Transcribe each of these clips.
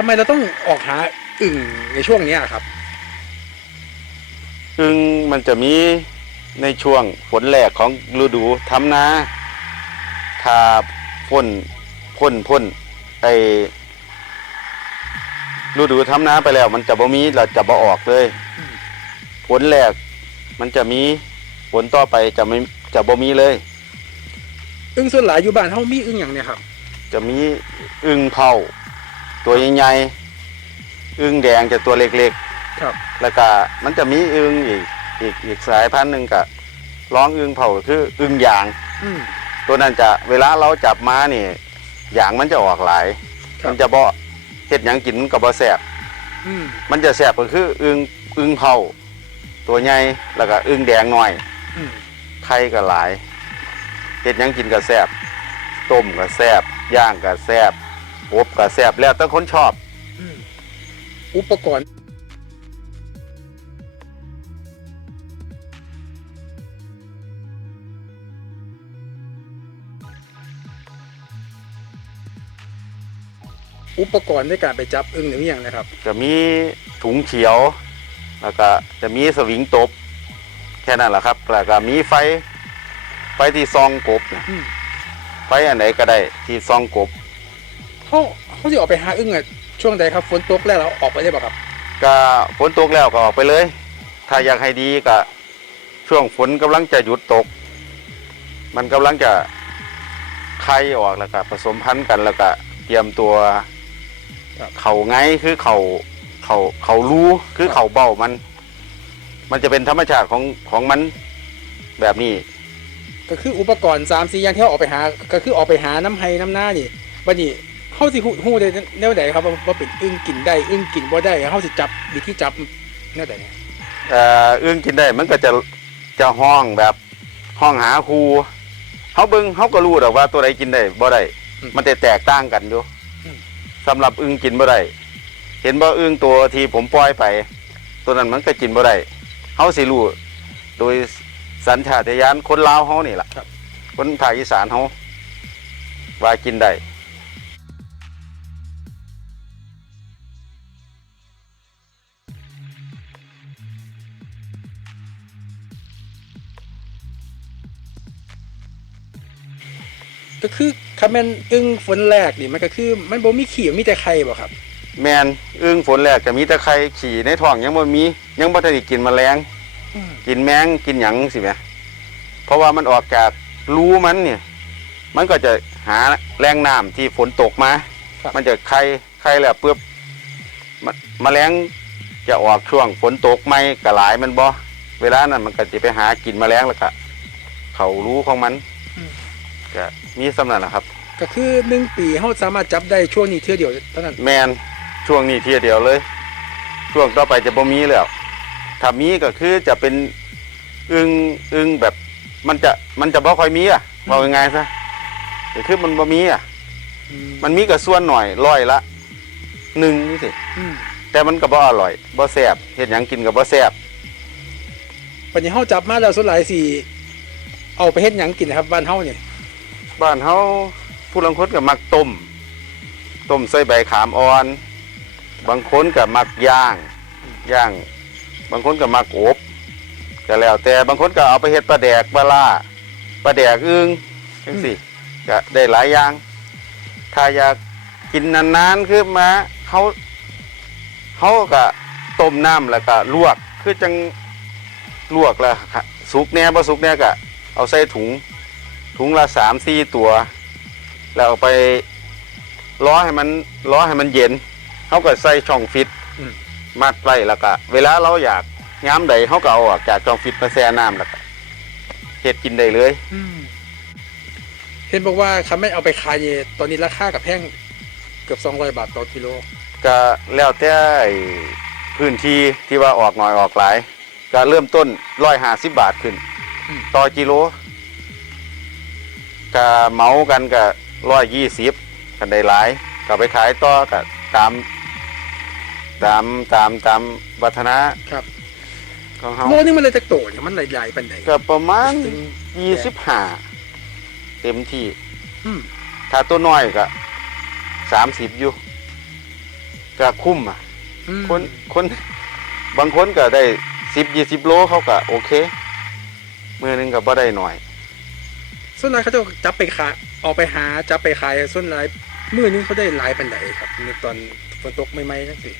ทำไมเราต้องออกหาอึ่งในช่วงเนี้ยครับอึงมันจะมีในช่วงฝนแรกของฤดูทำนาถ้าพ่นพ่นพ่นไอฤดูทำนาไปแล้ว มันจะบ่มีเราจะบ่ออกเลยอืมฝนแรกมันจะมีฝนต่อไปจะไม่จะบ่มีเลย อึ่งส่วนหลายอยู่บ้านเฮามีอึ่งอย่างเนี้ยครับ จะมีอึงเผา ตัวใหญ่ๆอึงแดงจะตัวเล็กครับ ๆ แล้วก็มันจะมีอึงอีกอีกอีกสายพันธุ์หนึ่งกับร้องอึงเผาคืออึงยาง อืม ตัวนั้นจะเวลาเราจับมานี่ยางมันจะออกหลาย ครับ มันจะบ่เฮ็ดหยังกินมันก็บ่แซ่บอืมมันจะแซ่บก็คืออึงอึงเผาตัวใหญ่แล้วก็อึงแดงหน่อย อืมไข่ก็หลายเฮ็ดหยังกินก็แซ่บต้มก็แซ่บย่างก็แซ่บ อบก็แซ่บแล้วแต่คนชอบอืมอุปกรณ์อุปกรณ์ในการไปจับอึ่งหรืออย่างนะครับ จะมีถุงเขียว แล้วก็จะมีสวิงตบ แค่นั้นแหละครับ แล้วก็มีไฟ ไฟที่ซองกบเนี่ยอืมไฟอันไหนก็ได้ที่ซองกบ เขาเขาจะออกไปหาอึ่งอะช่วงใดครับฝนตกแล้วเราออกไปได้ป่ะครับ ก็ฝนตกแล้วก็ออกไปเลย ถ้าอยากให้ดีก็ช่วงฝนกำลังจะหยุดตก มันกำลังจะไข่ออกแล้วก็ผสมพันธุ์กันแล้วก็เตรียมตัว ครับ เขาไงคือเขาเขาเขารู้คือเขาเบ้ามัน มันจะเป็นธรรมชาติของของมันแบบนี้ ก็คืออุปกรณ์สามสี่อย่างที่เขาออกไปหา ก็คือออกไปหาน้ำไห้น้ำหน้านี่บัดนี้ เขาสิฮู้ฮู้ได้แนวใดครับว่าว่าเป็นอึ่งกินได้อึ่งกินบ่ได้เขาสิจับวิธีจับแนวใดเอ่ออึ้งกินได้มันก็จะจะห้องแบบห้องหาครูเขาเบิ้งเขาก็รู้ดอกว่าตัวใดกินได้บ่ได้มันจะแตกต่างกันอยู่สำหรับอึ้งกินบ่ได้เห็นบ่อึ้งตัวที่ผมปล่อยไป ตัวนั้นมันก็กินบ่ได้เขาสิรู้โดยสัญชาตญาณคนลาวเขานี่แหละคนภาคอีสานเขาว่ากินได้ ก็คือคาแมนอึ่งฝนแรกนี่มันก็คือ มันบ่มีขี้มีแต่ไข่บ่ครับ แมนอึ้งฝนแรกก็มีแต่ไข่ขี่ในท้องยังบ่มียังบ่ทันได้กินแมลงกินแมงกินหยังสิแหม่เพราะว่ามันออกจากรูมันเนี่ย มันก็จะหาแรงน้ำที่ฝนตกมาครับมันจะไข่ไข่แล้วปุ๊บมะแมลง จะออกช่วงฝนตกไม่กระหลายมันบ่เวลานั้นมันก็จะไปหากินแมลงแล้วก็เขารู้ของมันก็มีสำนันแหละครับ ก็คือหนึ่งปีเขาสามารถจับได้ช่วงนี้เท่อเดียวเท่านั้น แมนช่วงนี้เทียเดียวเลย ช่วงต่อไปจะบ่มีแล้วถ้ามีก็คือจะเป็นอึงอึงแบบมันจะมันจะบ่ค่อยมีอะว่ายังไงซะก็คือมันบ่มีอะอืมมันมีกับส่วนหน่อยร้อยละหนึ่งนี่สิอืม แต่มันก็บ่อร่อยบ่แซ่บเฮ็ดหยังกินก็บ่แซ่บปัจจุบันเขาจับมาแล้วส่วนหลายสิเอาไปเฮ็ดหยังกินนะครับบ้านเฮาเนี่ยบ้านเฮาผู้ลังคนก็มักต้มต้มใส่ใบขามอ่อน บางคนก็มักย่างย่าง บางคนก็มักอบก็แล้ว แต่บางคนก็เอาไปเฮ็ดปลาแดกปลาล่าปลาแดกอึ้งจังสิก็ได้หลายอย่าง ถ้าอยากกินนานๆคือมาเขา เขาก็ต้มน้ำแล้วก็ลวกคือจังลวกแล้วค่ะสุกแหน่บ่สุกแหน่ก็เอาใส่ถุง ถุงละสามสี่ตัว แล้วเอาไปล้อให้มันล้อให้มันเย็นเขาก็ใส่ช่องฟิตอืมมัดไว้แล้วก็เวลาเราอยากย้ำใดเขาก็เอาออกจากช่องฟิตมาแช่น้ำแล้วก็เฮ็ดกินได้เลยอืมเห็นบอกว่าคำไม่เอาไปขายเนี่ยตอนนี้ราคากับแพงเกือบ200บาทต่อกิโล ก็แล้วแต่ไอ้พื้นที่ที่ว่าออกหน่อยออกหลาย ก็เริ่มต้นร้อยห้าสิบบาทขึ้นอืมต่อกิโลก็เหมากันก็ร้อยยี่สิบกันได้หลายก็ไปขายต่อก็ตามตามตามตามวัฒนะครับของเขาโลนึงมันเลยจะโตเนี่ยมันหลายๆปันใดก็ประมาณถึงยี่สิบห้าเต็มที่อืมถ้าตัวน้อยก็สามสิบอยู่ ก็คุ้มอะ อืมคนคนบางคนก็ได้สิบยี่สิบโลเขาก็โอเค มือหนึงก็บ่ได้หน่อย ส่วนนั้นเขาจะจับไปขายออกไปหาจับไปขายส่วนหลายมื้อนึงเขาได้หลายปานใดครับในตอนฝนตกใหม่ๆจังซี่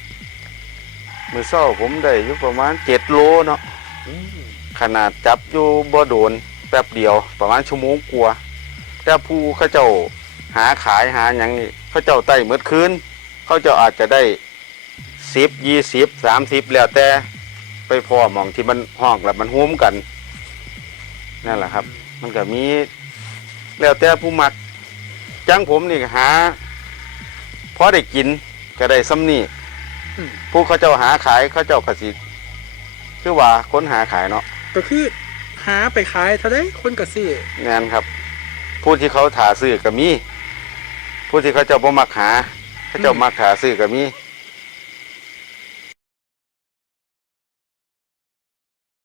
มือเศร้าผมได้อยู่ประมาณเจ็ดโลเนาะอืมขนาดจับอยู่บ่โดนแป๊บเดียว ประมาณชั่วโมงกว่าแต่ผู้เขาเจ้าหาขายหาอย่างนี้เขาเจ้าไต่เมื่อคืน เขาเจ้าอาจจะได้สิบยี่สิบสามสิบแล้วแต่ไปพอหมองที่มันห้องแล้วมันหุ้มกันนั่นแหละครับ มันก็มีแล้วแต่ผู้มักจังผมนี่ก็หาพอได้กินก็ได้ซ้ำนี่อืมผู้เขาเจ้าหาขายเขาเจ้าก็สิคือว่าค้นหาขายเนาะก็คือหาไปขายเท่าใดคนก็ซื้องานครับ ผู้ที่เขาถาซื้อก็มี ผู้ที่เขาเจ้าบ่มักหา เจ้ามักถาซื้อก็มี